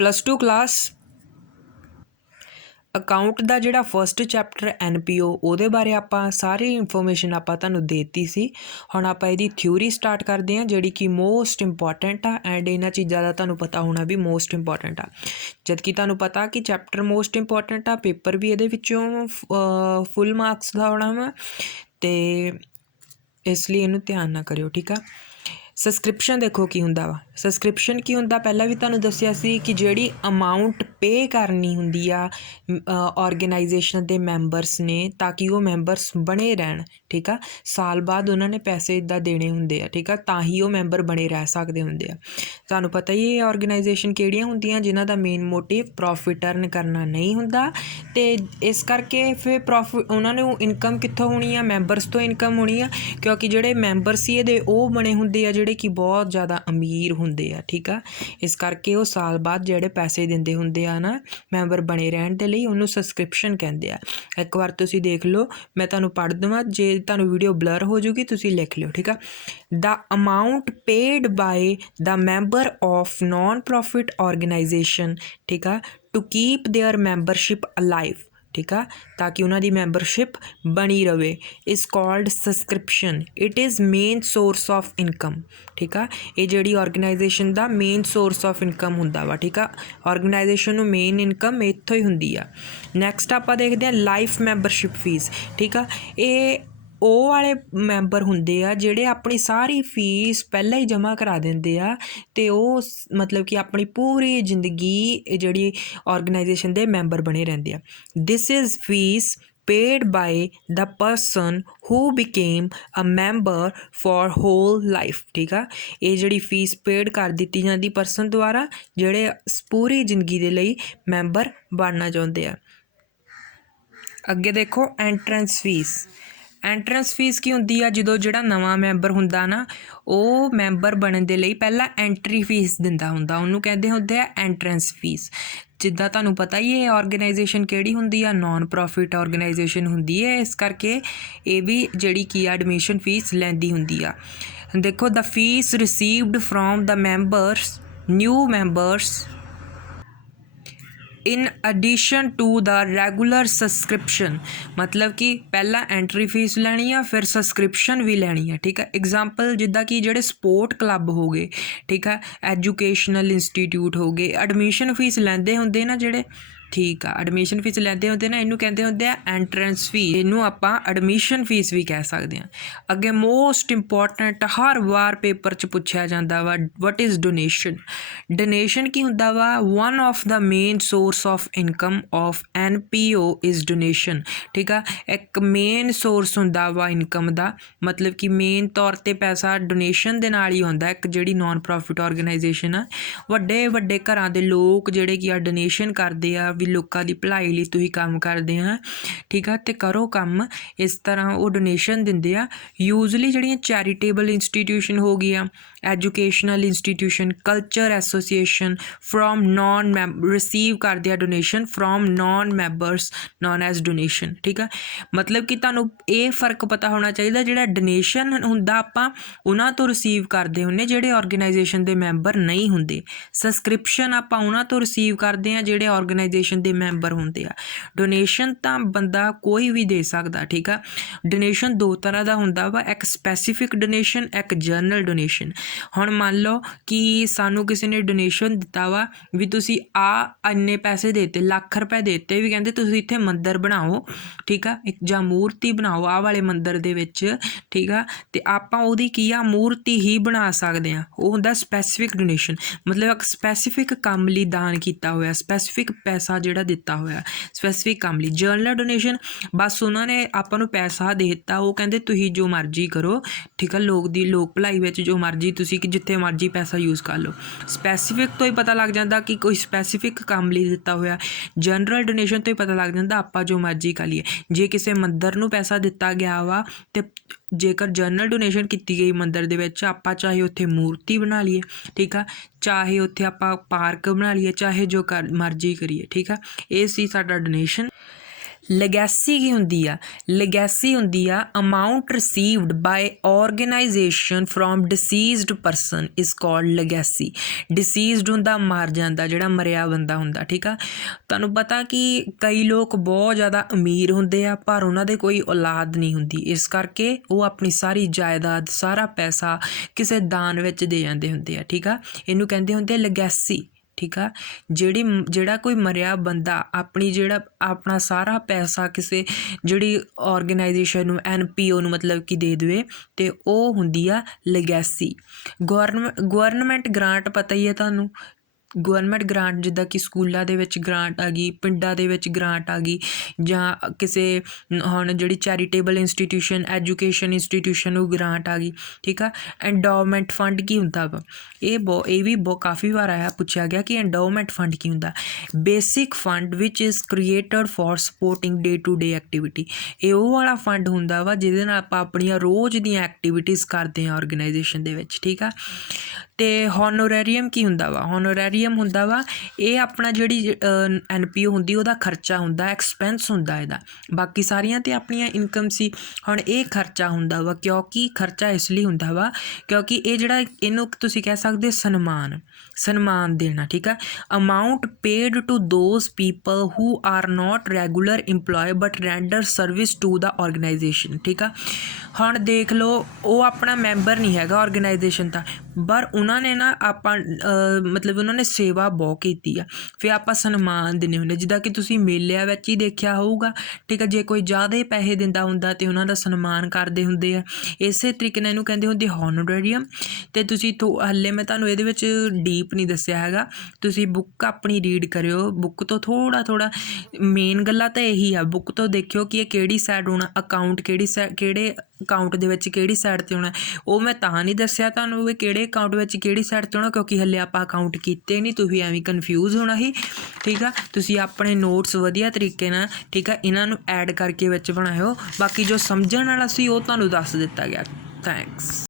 +2 class account का जिहड़ा first chapter NPO ਉਹਦੇ बारे ਆਪਾਂ सारी इन्फॉर्मेशन ਆਪਾਂ ਤੁਹਾਨੂੰ देती सी। ਹੁਣ ਆਪਾਂ ਇਹਦੀ थ्योरी स्टार्ट करते हैं जिहड़ी कि मोस्ट इंपॉर्टेंट आ एंड इन्हां चीज़ां ਦਾ ਤੁਹਾਨੂੰ पता होना भी मोस्ट इंपॉर्टेंट आ। जबकि ਤੁਹਾਨੂੰ पता कि चैप्टर मोस्ट इंपॉर्टेंट आ, पेपर भी ਇਹਦੇ ਵਿੱਚੋਂ फुल मार्क्स ਦਾ होना वा ते इसलिए इनू ध्यान ना करियो, ठीक आ। सबसक्रिप्शन देखो की हुंदा वा, सबसक्रिप्शन की हुंदा पहला भी तुहानूं दस्सिया सी कि जिहड़ी अमाउंट पे करनी हुंदी आ ऑर्गेनाइजेशन दे मैंबरस ने ताकि वो मैंबरस बने रहन, ठीक आ। साल बाद उन्होंने पैसे इदा देने हुंदे आ, ठीक आ, तां ही वो मैंबर बने रह सकदे हुंदे आ। तुहानूं पता ही है ऑर्गेनाइजेशन किहड़ियां हुंदियां जिन्हां दा मेन मोटिव प्रॉफिट अर्न करना नहीं हुंदा ते इस करके फिर प्रॉफिट उन्हां नूं इनकम कित्थों होनी आ, मैंबरस तो इनकम होनी आ, क्योंकि जिहड़े मैंबर सी इहदे वो बने हुंदे आ जिहड़े कि बहुत ज़्यादा अमीर हुंदे आ, ठीक आ। इस करके वो साल बाद जिहड़े पैसे दिंदे हुंदे आ ना मैंबर बने रहण दे लई उहनूं सबसक्रिप्शन कहंदे आ। एक बार तुसीं देख लो, मैं तुहानूं पढ़ देवां, जे तुहानूं वीडियो ब्लर हो जूगी तुसीं लिख लिओ, ठीक आ। The amount paid by the member of non profit organization, ठीक आ, to keep their membership alive, ठीक आ, ताकि उन्हों की मैंबरशिप बनी रहे, is called subscription. It is main source of income, ठीक आ। ये जिहड़ी ऑर्गेनाइजेशन का मेन सोर्स ऑफ इनकम हुंदा वा, ठीक आ। ऑर्गेनाइजेशन नूं मेन इनकम इत्थों ही हुंदी आ। नैक्सट आपां देखदे हां लाइफ मैंबरशिप फीस, ठीक आ। ये ਉਹ वाले मैंबर हुंदे आ जिहड़े अपनी सारी फीस पहले ही जमा करा दिंदे आ ते ਉਹ मतलब कि अपनी पूरी जिंदगी जिहड़ी ऑर्गेनाइजेशन दे मैंबर बने रहंदे आ। This is fees paid by the person who became a member for whole life, ठीक आ। ये जिहड़ी फीस पेड कर दित्ती जांदी परसन द्वारा जिहड़े पूरी जिंदगी दे लई मैंबर बनना चाहुंदे आ। अगे देखो एंट्रेंस फीस। एंट्रेंस फीस की हुंदी आ जदों जिहड़ा नवां मैंबर हुंदा ना ਉਹ ਮੈਂਬਰ ਬਣਨ ਦੇ ਲਈ ਪਹਿਲਾਂ ਐਂਟਰੀ ਫੀਸ ਦਿੰਦਾ ਹੁੰਦਾ, ਉਹਨੂੰ ਕਹਿੰਦੇ ਹੁੰਦੇ ਆ ਐਂਟਰੈਂਸ ਫੀਸ। ਜਿੱਦਾਂ ਤੁਹਾਨੂੰ ਪਤਾ ਹੀ ਇਹ ਆਰਗੇਨਾਈਜੇਸ਼ਨ ਕਿਹੜੀ ਹੁੰਦੀ ਆ, ਨੋਨ ਪ੍ਰੋਫਿਟ ਆਰਗੇਨਾਈਜੇਸ਼ਨ ਹੁੰਦੀ ਹੈ, ਇਸ ਕਰਕੇ ਇਹ ਵੀ ਜਿਹੜੀ ਕੀ ਆ ਐਡਮਿਸ਼ਨ ਫੀਸ ਲੈਂਦੀ ਹੁੰਦੀ ਆ। ਦੇਖੋ the fees received from the members new members in addition to the regular subscription, मतलब कि पहला एंट्री फीस लैनी है फिर सबसक्रिप्शन भी लैनी है, ठीक है। एग्जाम्पल जिद्दां कि जिहड़े स्पोर्ट क्लब हो गए, ठीक है, एजुकेशनल इंस्टीट्यूट हो गए, एडमिशन फीस लैंदे हुंदे ना जिहड़े, ठीक आ, एडमिशन फीस लैंदे हुंदे ना, इनू कहंदे हुंदे आ एंट्रेंस फीस, इनू आपां एडमिशन फीस भी कह सकते हैं। अगे मोस्ट इंपॉर्टेंट हर बार पेपर च पुछया जांदा वा, वट इज़ डोनेशन। डोनेशन की हुंदा वा one of the main source of income of NPO is donation, ठीक आ। एक मेन सोर्स हुंदा वा इनकम दा, मतलब कि मेन तौर ते पैसा डोनेशन दे नाल ही हुंदा। एक जिहड़ी नॉन प्रॉफिट ऑर्गेनाइजेशन आ, वड्डे वड्डे घरां दे लोग जिहड़े कि डोनेशन करदे आ भी लोगों की भलाई लई तुसीं काम करदे आ, ठीक है, तो करो काम, इस तरह वो डोनेशन दिंदे आ। यूजली जिहड़ियां चैरिटेबल इंस्टीट्यूशन हो गया, educational institution, culture association from non receive करदे आ donation from non members known as donation, ठीक है। मतलब कि तुहानूं ये फर्क पता होना चाहिए, जिहड़ा डोनेशन हुंदा आपां उन्हां तो रिसीव करदे हुंदे जिहड़े ऑर्गेनाइजेशन दे मैंबर नहीं हुंदे। सबसक्रिप्शन आपां उन्हां तो रिसीव करदे आ जिहड़े ऑर्गेनाइजेशन दे मैंबर हुंदे आ। डोनेशन तां बंदा कोई भी दे सकदा, ठीक है। डोनेशन दो तरह का हुंदा वा, एक स्पैसीफिक डोनेशन, एक जनरल डोनेशन। हुण मान लो कि सानू किसी ने डोनेशन दिता वा भी तुसी इन्ने पैसे देते, लाख रुपए देते, भी कहंदे तुसी इत्थे मंदिर बनाओ, ठीक आ, एक जां मूर्ति बनाओ वाले मंदिर दे विच, ठीक आ, ते आपां ओहदी की आ मूर्ति ही बना सकदे आ। वो हुंदा स्पैसीफिक डोनेशन, मतलब एक स्पैसीफिक काम लई दान कीता होया, स्पैसीफिक पैसा जिहड़ा दिता होया स्पैसीफिक काम लई। जनरल डोनेशन बस उन्होंने आपां नूं पैसा दे दिता, वो कहंदे तुसीं जो मर्जी करो, ठीक है, लोक भलाई विच जो मर्जी तुसीं जिथे मर्जी पैसा यूज़ कर लो। स्पैसीफिक तो ही पता लग जाता कि कोई स्पैसीफिक काम लई दिता होया। जनरल डोनेशन तो ही पता लग जाता आपां जो मर्जी कर लीए। जे किसी मंदिर नूं पैसा दिता गया वा ते जेकर जनरल डोनेशन की गई मंदिर दे विच, आपां चाहे उत्थे मूर्ति बना लीए, ठीक है, चाहे उत्थे आपां पार्क बना लीए, चाहे जो कर मर्जी करिए, ठीक है। ये सी साडा डोनेशन। ਲੈਗੈਸੀ ਕੀ ਹੁੰਦੀ ਆ? ਲੈਗੈਸੀ ਹੁੰਦੀ ਆ amount received by organization from deceased person is called legacy. Deceased ਹੁੰਦਾ ਮਰ ਜਾਂਦਾ, ਜਿਹੜਾ ਮਰਿਆ ਬੰਦਾ ਹੁੰਦਾ, ਠੀਕ ਆ। ਤੁਹਾਨੂੰ ਪਤਾ ਕਿ ਕਈ ਲੋਕ ਬਹੁਤ ਜ਼ਿਆਦਾ ਅਮੀਰ ਹੁੰਦੇ ਆ ਪਰ ਉਹਨਾਂ ਦੇ ਕੋਈ ਔਲਾਦ ਨਹੀਂ ਹੁੰਦੀ, ਇਸ ਕਰਕੇ ਉਹ ਆਪਣੀ ਸਾਰੀ ਜਾਇਦਾਦ, ਸਾਰਾ ਪੈਸਾ ਕਿਸੇ ਦਾਨ ਵਿੱਚ ਦੇ ਜਾਂਦੇ ਹੁੰਦੇ ਆ, ਠੀਕ ਆ। ਇਹਨੂੰ ਕਹਿੰਦੇ ਹੁੰਦੇ ਲੈਗੈਸੀ, ਠੀਕ ਆ। ਜਿਹੜਾ ਕੋਈ ਮਰਿਆ ਬੰਦਾ ਆਪਣਾ ਸਾਰਾ ਪੈਸਾ ਕਿਸੇ ਜਿਹੜੀ ਆਰਗੇਨਾਈਜੇਸ਼ਨ ਨੂੰ, NPO ਨੂੰ ਮਤਲਬ ਕਿ ਦੇ ਦੇਵੇ, ਅਤੇ ਉਹ ਹੁੰਦੀ ਆ ਲੈਗੈਸੀ। ਗਵਰਨਮੈਂਟ ਗ੍ਰਾਂਟ ਪਤਾ ਹੀ ਹੈ ਤੁਹਾਨੂੰ। ਗਵਰਨਮੈਂਟ ਗ੍ਰਾਂਟ ਜਿੱਦਾਂ ਕਿ ਸਕੂਲਾਂ ਦੇ ਵਿੱਚ ਗ੍ਰਾਂਟ ਆ ਗਈ, ਪਿੰਡਾਂ ਦੇ ਵਿੱਚ ਗ੍ਰਾਂਟ ਆ ਗਈ, ਜਾਂ ਕਿਸੇ ਹੁਣ ਜਿਹੜੀ ਚੈਰੀਟੇਬਲ ਇੰਸਟੀਟਿਊਸ਼ਨ, ਐਜੂਕੇਸ਼ਨ ਇੰਸਟੀਟਿਊਸ਼ਨ ਨੂੰ ਗ੍ਰਾਂਟ ਆ ਗਈ, ਠੀਕ ਆ। ਐਂਡੋਮੈਂਟ ਫੰਡ ਕੀ ਹੁੰਦਾ ਵਾ? ਇਹ ਵੀ ਕਾਫੀ ਵਾਰ ਆਇਆ, ਪੁੱਛਿਆ ਗਿਆ ਕਿ ਐਂਡੋਮੈਂਟ ਫੰਡ ਕੀ ਹੁੰਦਾ? Basic fund which is created for supporting day to day activity. ਇਹ ਉਹ ਵਾਲਾ ਫੰਡ ਹੁੰਦਾ ਵਾ ਜਿਹਦੇ ਨਾਲ ਆਪਾਂ ਆਪਣੀਆਂ ਰੋਜ਼ ਦੀਆਂ ਐਕਟੀਵਿਟੀਜ਼ ਕਰਦੇ ਹਾਂ ਆਰਗੇਨਾਈਜੇਸ਼ਨ ਦੇ ਵਿੱਚ, ਠੀਕ ਆ। ਅਤੇ ਹੋਨੋਰੇਰੀਅਮ ਕੀ ਹੁੰਦਾ ਵਾ? ਹੋਨੋਰੇਰੀਅਮ ਹੁੰਦਾ ਵਾ ਇਹ ਆਪਣਾ ਜਿਹੜੀ NPO ਹੁੰਦੀ ਉਹਦਾ ਖਰਚਾ ਹੁੰਦਾ, ਐਕਸਪੈਂਸ ਹੁੰਦਾ ਇਹਦਾ। ਬਾਕੀ ਸਾਰੀਆਂ ਤਾਂ ਆਪਣੀਆਂ ਇਨਕਮ ਸੀ, ਹੁਣ ਇਹ ਖਰਚਾ ਹੁੰਦਾ ਵਾ। ਕਿਉਂਕਿ ਖਰਚਾ ਇਸ ਲਈ ਹੁੰਦਾ ਵਾ ਕਿਉਂਕਿ ਇਹ ਜਿਹੜਾ ਇਹਨੂੰ ਤੁਸੀਂ ਕਹਿ ਸਕਦੇ ਸਨਮਾਨ ਦੇਣਾ, ਠੀਕ ਆ। Amount paid to those people who are not regular employee but render service to the organisation, ਠੀਕ ਆ। ਹੁਣ ਦੇਖ ਲਓ, ਉਹ ਆਪਣਾ ਮੈਂਬਰ ਨਹੀਂ ਹੈਗਾ ਆਰਗੇਨਾਈਜੇਸ਼ਨ ਦਾ, ਪਰ ਉਹਨਾਂ ਨੇ ਨਾ ਮਤਲਬ ਉਹਨਾਂ ਨੇ ਸੇਵਾ ਬਹੁਤ ਕੀਤੀ ਆ, ਫਿਰ ਆਪਾਂ ਸਨਮਾਨ ਦਿੰਦੇ ਹੁੰਦੇ, ਜਿੱਦਾਂ ਕਿ ਤੁਸੀਂ ਮੇਲਿਆਂ ਵਿੱਚ ਹੀ ਦੇਖਿਆ ਹੋਊਗਾ, ਠੀਕ ਆ। ਜੇ ਕੋਈ ਜ਼ਿਆਦਾ ਪੈਸੇ ਦਿੰਦਾ ਹੁੰਦਾ ਤਾਂ ਉਹਨਾਂ ਦਾ ਸਨਮਾਨ ਕਰਦੇ ਹੁੰਦੇ ਆ, ਇਸੇ ਤਰੀਕੇ ਨਾਲ ਇਹਨੂੰ ਕਹਿੰਦੇ ਹੁੰਦੇ ਹੋਨੋਰੇਰੀਅਮ। ਅਤੇ ਤੁਸੀਂ ਹਾਲੇ ਮੈਂ ਤੁਹਾਨੂੰ ਇਹਦੇ ਵਿੱਚ ਡੀਪ ਨਹੀਂ ਦੱਸਿਆ ਹੈਗਾ, ਤੁਸੀਂ ਬੁੱਕ ਆਪਣੀ ਰੀਡ ਕਰਿਓ, ਬੁੱਕ ਤੋਂ ਥੋੜ੍ਹਾ ਮੇਨ ਗੱਲਾਂ ਤਾਂ ਇਹੀ ਆ। ਬੁੱਕ ਤੋਂ ਦੇਖਿਓ ਕਿ ਇਹ ਕਿਹੜੀ ਸਾਈਡ ਹੋਣਾ, ਅਕਾਊਂਟ ਕਿਹੜੇ ਅਕਾਊਂਟ ਦੇ ਵਿੱਚ ਕਿਹੜੀ ਸਾਈਡ 'ਤੇ ਹੋਣਾ। ਉਹ ਮੈਂ ਤਾਂ ਨਹੀਂ ਦੱਸਿਆ ਤੁਹਾਨੂੰ ਵੀ ਕਿਹੜੇ ਅਕਾਊਂਟ ਵਿੱਚ ਕਿਹੜੀ ਸਾਈਡ 'ਤੇ ਹੋਣਾ, ਕਿਉਂਕਿ ਹਲੇ ਆਪਾਂ ਅਕਾਊਂਟ ਕੀਤੇ ਨਹੀਂ, ਤੁਸੀਂ ਐਵੇਂ ਕਨਫਿਊਜ਼ ਹੋਣਾ ਹੀ, ਠੀਕ ਆ। ਤੁਸੀਂ ਆਪਣੇ ਨੋਟਸ ਵਧੀਆ ਤਰੀਕੇ ਨਾਲ, ਠੀਕ ਆ, ਇਹਨਾਂ ਨੂੰ ਐਡ ਕਰਕੇ ਵਿੱਚ ਬਣਾਇਓ। ਬਾਕੀ ਜੋ ਸਮਝਣ ਵਾਲਾ ਸੀ ਉਹ ਤੁਹਾਨੂੰ ਦੱਸ ਦਿੱਤਾ ਗਿਆ। ਥੈਂਕਸ।